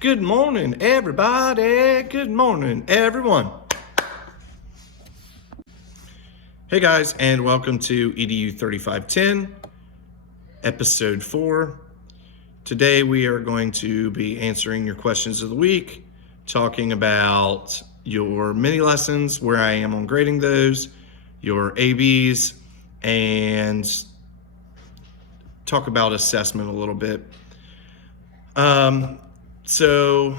Good morning, everybody. Good morning, everyone. Hey guys, and welcome to EDU 3510, episode 4. Today we are going to be answering your questions of the week, talking about your mini lessons, where I am on grading those, your ABs, and talk about assessment a little bit. So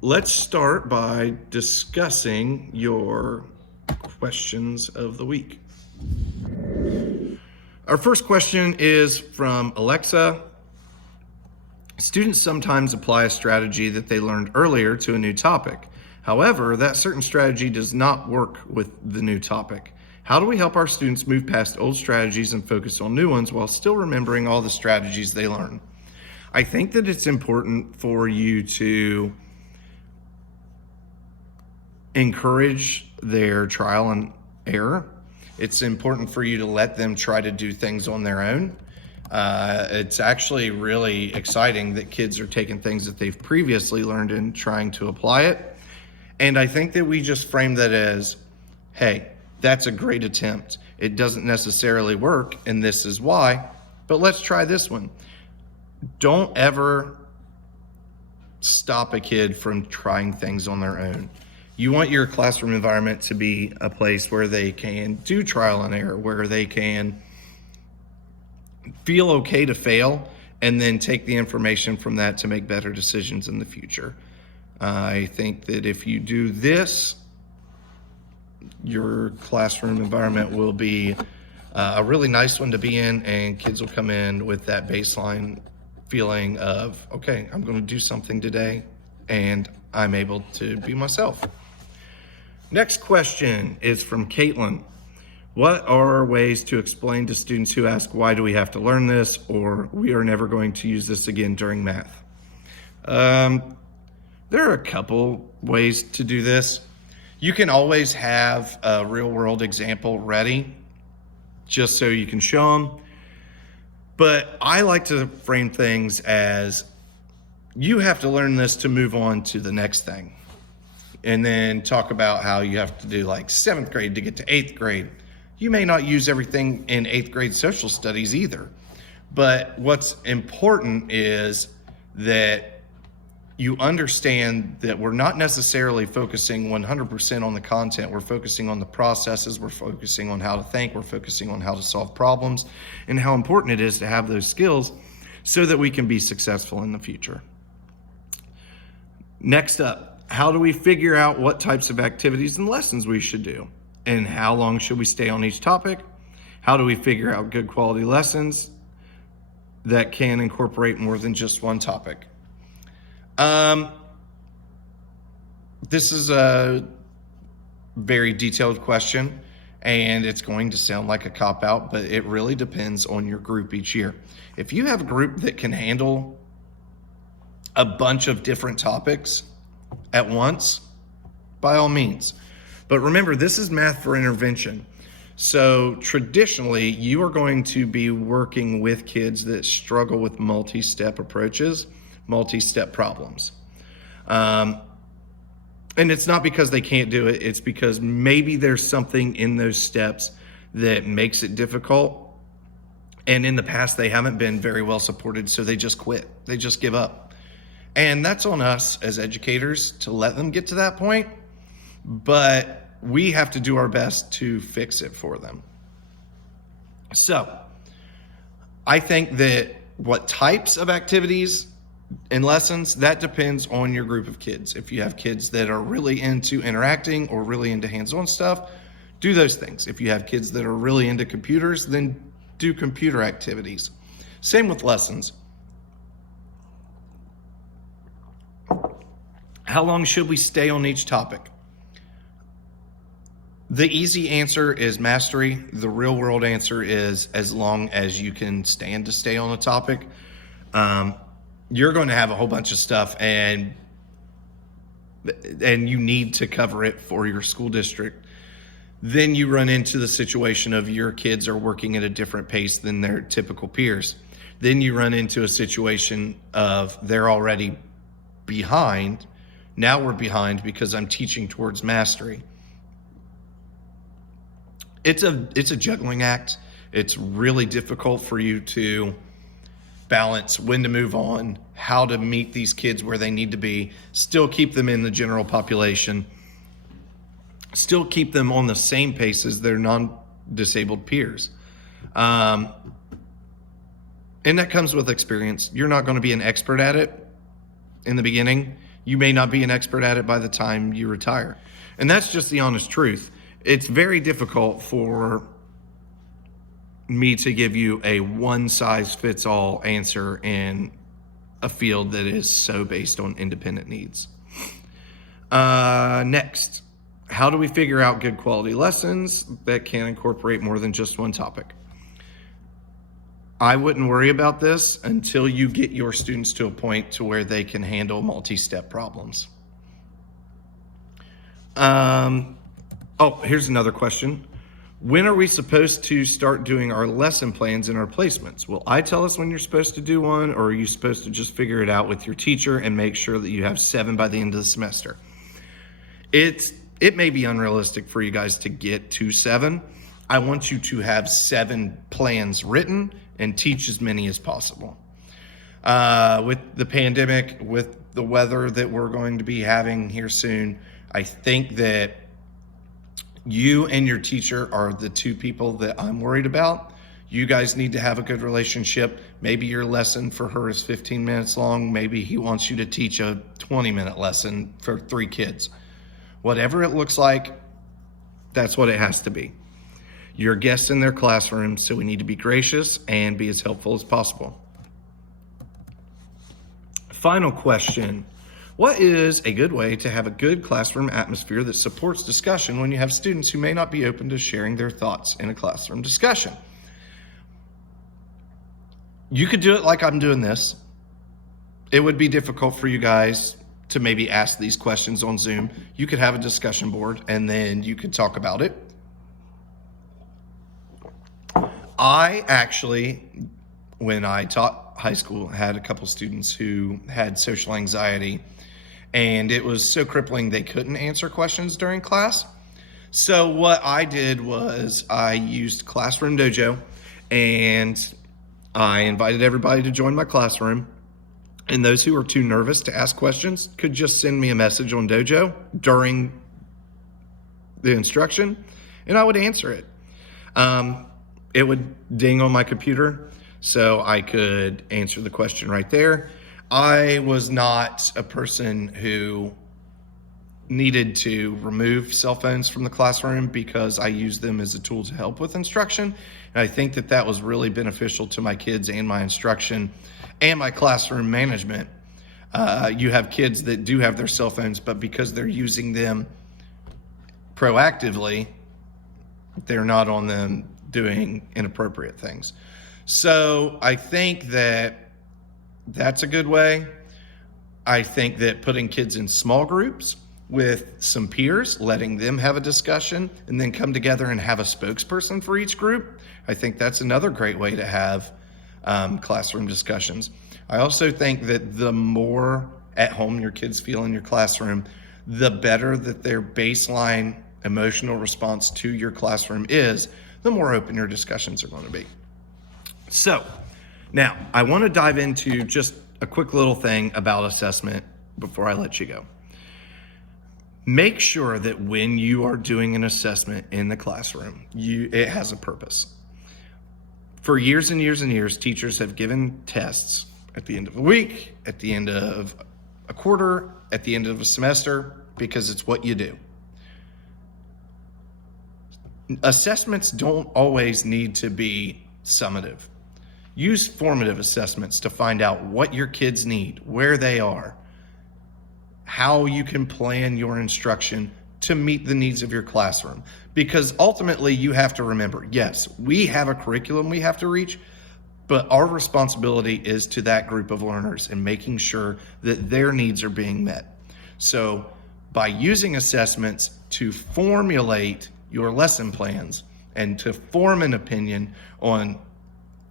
let's start by discussing your questions of the week. Our first question is from Alexa. Students sometimes apply a strategy that they learned earlier to a new topic. However, that certain strategy does not work with the new topic. How do we help our students move past old strategies and focus on new ones while still remembering all the strategies they learned? I think that it's important for you to encourage their trial and error. It's important for you to let them try to do things on their own. It's actually really exciting that kids are taking things that they've previously learned and trying to apply it. And I think that we just frame that as, hey, that's a great attempt. It doesn't necessarily work, and this is why, but let's try this one. Don't ever stop a kid from trying things on their own. You want your classroom environment to be a place where they can do trial and error, where they can feel okay to fail and then take the information from that to make better decisions in the future. I think that if you do this, your classroom environment will be a really nice one to be in, and kids will come in with that baseline feeling of, okay, I'm going to do something today and I'm able to be myself. Next question is from Caitlin. What are ways to explain to students who ask, why do we have to learn this? Or we are never going to use this again during math? There are a couple ways to do this. You can always have a real world example ready just so you can show them. But I like to frame things as, you have to learn this to move on to the next thing. And then talk about how you have to do like 7th grade to get to 8th grade. You may not use everything in 8th grade social studies either. But what's important is that you understand that we're not necessarily focusing 100% on the content. We're focusing on the processes. We're focusing on how to think. We're focusing on how to solve problems and how important it is to have those skills so that we can be successful in the future. Next up, how do we figure out what types of activities and lessons we should do? And how long should we stay on each topic? How do we figure out good quality lessons that can incorporate more than just one topic? This is a very detailed question, and it's going to sound like a cop-out, but it really depends on your group each year. If you have a group that can handle a bunch of different topics at once, by all means. But remember, this is math for intervention. So traditionally, you are going to be working with kids that struggle with multi-step approaches, multi-step problems. And it's not because they can't do it, it's because maybe there's something in those steps that makes it difficult. And in the past, they haven't been very well supported, so they just quit. They just give up. And that's on us as educators to let them get to that point, but we have to do our best to fix it for them. So I think that what types of activities and lessons, that depends on your group of kids. If you have kids that are really into interacting or really into hands-on stuff, do those things. If you have kids that are really into computers, then do computer activities. Same with lessons. How long should we stay on each topic? The easy answer is mastery. The real world answer is as long as you can stand to stay on a topic. You're going to have a whole bunch of stuff and you need to cover it for your school district. Then you run into the situation of your kids are working at a different pace than their typical peers. Then you run into a situation of they're already behind. Now we're behind because I'm teaching towards mastery. It's a juggling act. It's really difficult for you to balance when to move on, how to meet these kids where they need to be, still keep them in the general population, still keep them on the same pace as their non-disabled peers. And that comes with experience. You're not going to be an expert at it in the beginning. You may not be an expert at it by the time you retire. And that's just the honest truth. It's very difficult for me to give you a one-size-fits-all answer in a field that is so based on independent needs. Next, how do we figure out good quality lessons that can incorporate more than just one topic? I wouldn't worry about this until you get your students to a point to where they can handle multi-step problems. Here's another question. When are we supposed to start doing our lesson plans and our placements? Will I tell us when you're supposed to do one, or are you supposed to just figure it out with your teacher and make sure that you have 7 by the end of the semester? It may be unrealistic for you guys to get to 7. I want you to have 7 plans written and teach as many as possible. With the pandemic, with the weather that we're going to be having here soon, I think that you and your teacher are the 2 people that I'm worried about. You guys need to have a good relationship. Maybe your lesson for her is 15 minutes long. Maybe he wants you to teach a 20-minute lesson for 3 kids. Whatever it looks like, that's what it has to be. You're guests in their classroom, so we need to be gracious and be as helpful as possible. Final question. What is a good way to have a good classroom atmosphere that supports discussion when you have students who may not be open to sharing their thoughts in a classroom discussion? You could do it like I'm doing this. It would be difficult for you guys to maybe ask these questions on Zoom. You could have a discussion board and then you could talk about it. I actually, when I taught high school, had a couple students who had social anxiety, and it was so crippling they couldn't answer questions during class. So what I did was I used Classroom Dojo, and I invited everybody to join my classroom. And those who were too nervous to ask questions could just send me a message on Dojo during the instruction, and I would answer it. It would ding on my computer, so I could answer the question right there. I was not a person who needed to remove cell phones from the classroom because I used them as a tool to help with instruction. And I think that that was really beneficial to my kids and my instruction and my classroom management. You have kids that do have their cell phones, but because they're using them proactively, they're not on them doing inappropriate things. So I think that that's a good way. I think that putting kids in small groups with some peers, letting them have a discussion, and then come together and have a spokesperson for each group, I think that's another great way to have classroom discussions. I also think that the more at home your kids feel in your classroom, the better that their baseline emotional response to your classroom is, the more open your discussions are going to be. So now I want to dive into just a quick little thing about assessment before I let you go. Make sure that when you are doing an assessment in the classroom, it has a purpose. For years and years and years, teachers have given tests at the end of a week, at the end of a quarter, at the end of a semester, because it's what you do. Assessments don't always need to be summative. Use formative assessments to find out what your kids need, where they are, how you can plan your instruction to meet the needs of your classroom. Because ultimately you have to remember, yes, we have a curriculum we have to reach, but our responsibility is to that group of learners and making sure that their needs are being met. So by using assessments to formulate your lesson plans and to form an opinion on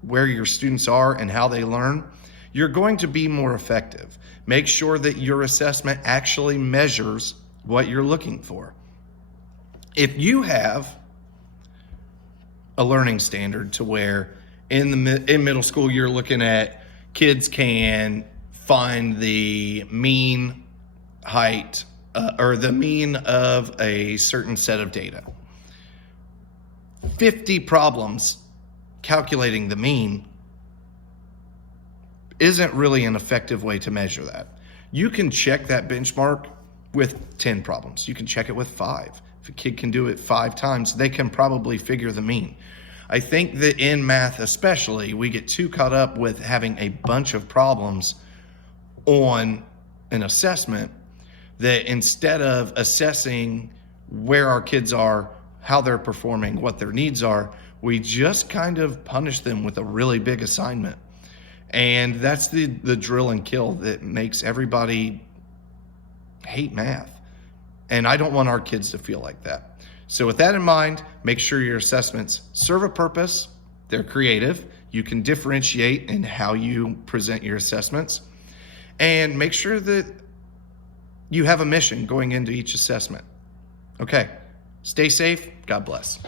where your students are and how they learn, you're going to be more effective. Make sure that your assessment actually measures what you're looking for. If you have a learning standard to where in middle school you're looking at kids can find the mean height or the mean of a certain set of data, 50 problems calculating the mean isn't really an effective way to measure that. You can check that benchmark with 10 problems. You can check it with 5. If a kid can do it 5 times, they can probably figure the mean. I think that in math especially, we get too caught up with having a bunch of problems on an assessment that instead of assessing where our kids are, how they're performing, what their needs are, we just kind of punish them with a really big assignment. And that's the drill and kill that makes everybody hate math. And I don't want our kids to feel like that. So with that in mind, make sure your assessments serve a purpose. They're creative. You can differentiate in how you present your assessments. And make sure that you have a mission going into each assessment. Okay, stay safe. God bless.